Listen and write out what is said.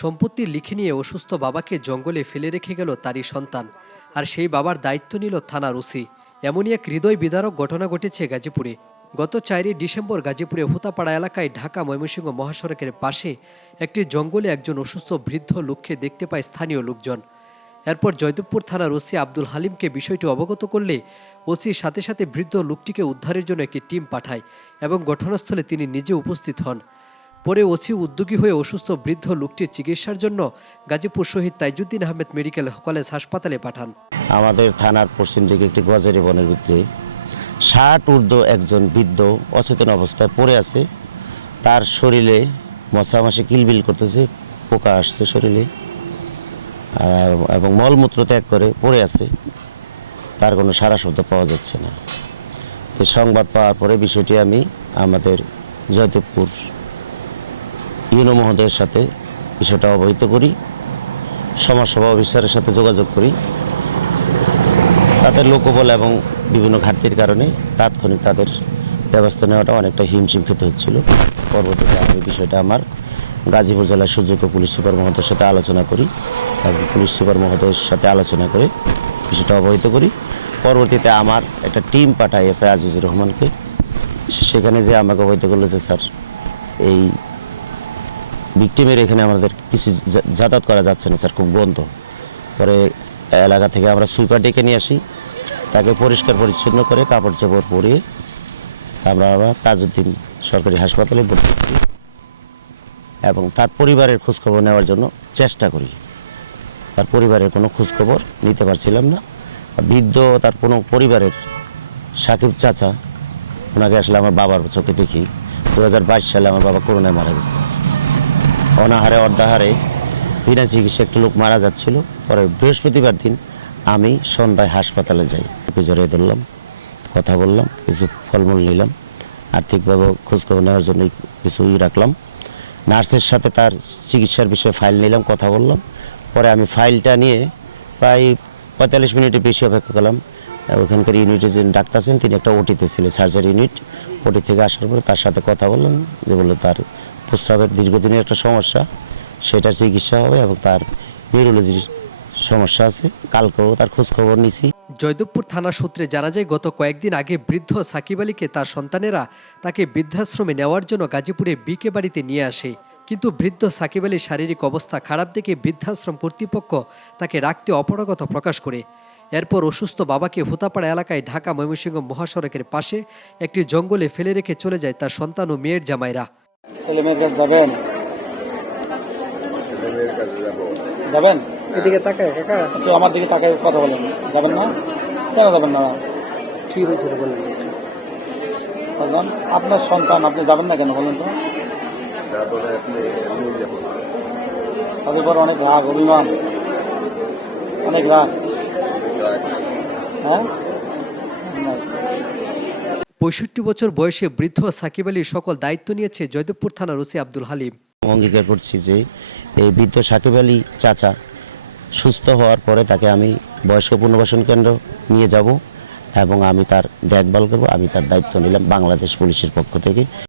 সম্পত্তি লিখে নিয়ে অসুস্থ বাবাকে জঙ্গলে ফেলে রেখে গেল তারই সন্তান। আর সেই বাবার দায়িত্ব নিল থানার ওসি। এমনই এক হৃদয় বিদারক ঘটনা ঘটেছে গাজীপুরে। গত 4 ডিসেম্বর গাজীপুরে হুতাপাড়া এলাকায় ঢাকা ময়মনসিংহ মহাসড়কের পাশে একটি জঙ্গলে একজন অসুস্থ বৃদ্ধ লোককে দেখতে পায় স্থানীয় লোকজন। এরপর জয়দেবপুর থানার ওসি আব্দুল হালিমকে বিষয়টি অবগত করলে ওসি সাথে সাথে বৃদ্ধ লোকটিকে উদ্ধারের জন্য একটি টিম পাঠায় এবং ঘটনাস্থলে তিনি নিজে উপস্থিত হন। পরে ওসি উদ্যোগী হয়ে অসুস্থ বৃদ্ধ লোকটির চিকিৎসার জন্য গাজীপুর শহীদ তাইজুদ্দিন আহমেদ মেডিকেল কলেজ হাসপাতালে পাঠান। আমাদের থানার পশ্চিম দিকে একটি গজারি বনের ভিতরে 60 ঊর্ধ্ব একজন বৃদ্ধ অচেতন অবস্থায় পড়ে আছে। তার শরীরে মশামাছি কিলবিল করতেছে, পোকা আসছে শরীরে এবং মলমূত্র ত্যাগ করে পড়ে আছে। তার কোনো সারা শব্দ পাওয়া যাচ্ছে না। তো সংবাদ পাওয়ার পরে বিষয়টি আমি আমাদের জয়দেবপুর ইউনো মহোদয়ের সাথে বিষয়টা অবহিত করি, সমাজসেবা অফিসারের সাথে যোগাযোগ করি। তাদের লোকবল এবং বিভিন্ন ঘাটতির কারণে তাৎক্ষণিক তাদের ব্যবস্থা নেওয়াটা অনেকটা হিমশিম খেতে হচ্ছিল। পরবর্তীতে আমি বিষয়টা আমার গাজীপুর জেলার সুযোগ্য পুলিশ সুপার মহোদয়ের সাথে আলোচনা করি এবং পুলিশ সুপার মহোদয়ের সাথে আলোচনা করে বিষয়টা অবহিত করি। পরবর্তীতে আমার একটা টিম পাঠায় এসআই আজিজুর রহমানকে। সেখানে যে আমাকে অবহিত করলো যে স্যার, এই ভিকটিমের এখানে আমাদের কিছু যাতায়াত করা যাচ্ছে না স্যার, খুব গন্ধ। পরে এলাকা থেকে আমরা সুইপার ডেকে নিয়ে আসি, তাকে পরিষ্কার পরিচ্ছন্ন করে কাপড় চাপড় পরিয়ে আমরা তাজউদ্দিন সরকারি হাসপাতালে ভর্তি করি এবং তার পরিবারের খোঁজখবর নেওয়ার জন্য চেষ্টা করি। তার পরিবারের কোনো খোঁজখবর নিতে পারছিলাম না। বৃদ্ধ তার কোনো পরিবারের সাকিব চাচা, ওনাকে আসলে আমার বাবার চোখে দেখি 2022 সালে আমার বাবা করোনায় মারা গেছে। অনাহারে অর্ধাহারে বিনা চিকিৎসা একটু লোক মারা যাচ্ছিল। পরে বৃহস্পতিবার দিন আমি সন্ধ্যায় হাসপাতালে যাই, ওকে জড়িয়ে ধরলাম, কথা বললাম, কিছু ফলমূল নিলাম, আর্থিকভাবে খোঁজখবর নেওয়ার জন্য কিছু রাখলাম। নার্সের সাথে তার চিকিৎসার বিষয়ে ফাইল নিলাম, কথা বললাম। পরে আমি ফাইলটা নিয়ে প্রায় 45 মিনিটের বেশি অপেক্ষা করলাম। ওখানকার ইউনিটে যে ডাক্তার আছেন তিনি একটা ওটিতে ছিলেন, সার্জারি ইউনিট। ওটি থেকে আসার পরে তার সাথে কথা বললাম, যে বললো তার প্রস্রাবের দীর্ঘদিনের একটা সমস্যা, সেটার চিকিৎসা হবে এবং তার নিউরোলজির সমস্যা আছে। কালকেও তার খোঁজখবর নিছি। জয়দেবপুর থানা সূত্রে জানা যায়, গত কয়েকদিন আগে বৃদ্ধ সাকিব আলীকে তার সন্তানেরা তাকে বৃদ্ধাশ্রমে নেওয়ার জন্য গাজীপুরে বিকে বাড়িতে নিয়ে আসে। কিন্তু বৃদ্ধ সাকিব আলীর শারীরিক অবস্থা খারাপ দেখে বৃদ্ধাশ্রম কর্তৃপক্ষ তাকে রাখতে অপারগতা প্রকাশ করে। এরপর অসুস্থ বাবাকে হুতাপাড়া এলাকায় ঢাকা ময়মনসিংহ মহাসড়কের পাশে একটি জঙ্গলে ফেলে রেখে চলে যায় তার সন্তান ও মেয়ের জামাইরা। ছেলেমেয়ের কাছে যাবেন? যাবেন? এদিকে তাকায় কাকা, একটু আমার দিকে তাকায় কথা বলেন। যাবেন না? কেন যাবেন না? কি হয়েছিল বলেন? বললাম আপনার সন্তান, আপনি যাবেন না কেন বলেন তো? তাদের পর অনেক রাগ, অভিমান, অনেক রাগ। হ্যাঁ, 65 বছর বয়সে বৃদ্ধ সাকিব আলীর সকল দায়িত্ব নিয়েছে জয়দেবপুর থানার ওসি আব্দুল হালিম। অঙ্গীকার করছি যে এই বৃদ্ধ সাকিব আলী চাচা সুস্থ হওয়ার পরে তাকে আমি বয়স্ক পুনর্বাসন কেন্দ্র নিয়ে যাব এবং আমি তার দেখভাল করব। আমি তার দায়িত্ব নিলাম বাংলাদেশ পুলিশের পক্ষ থেকে।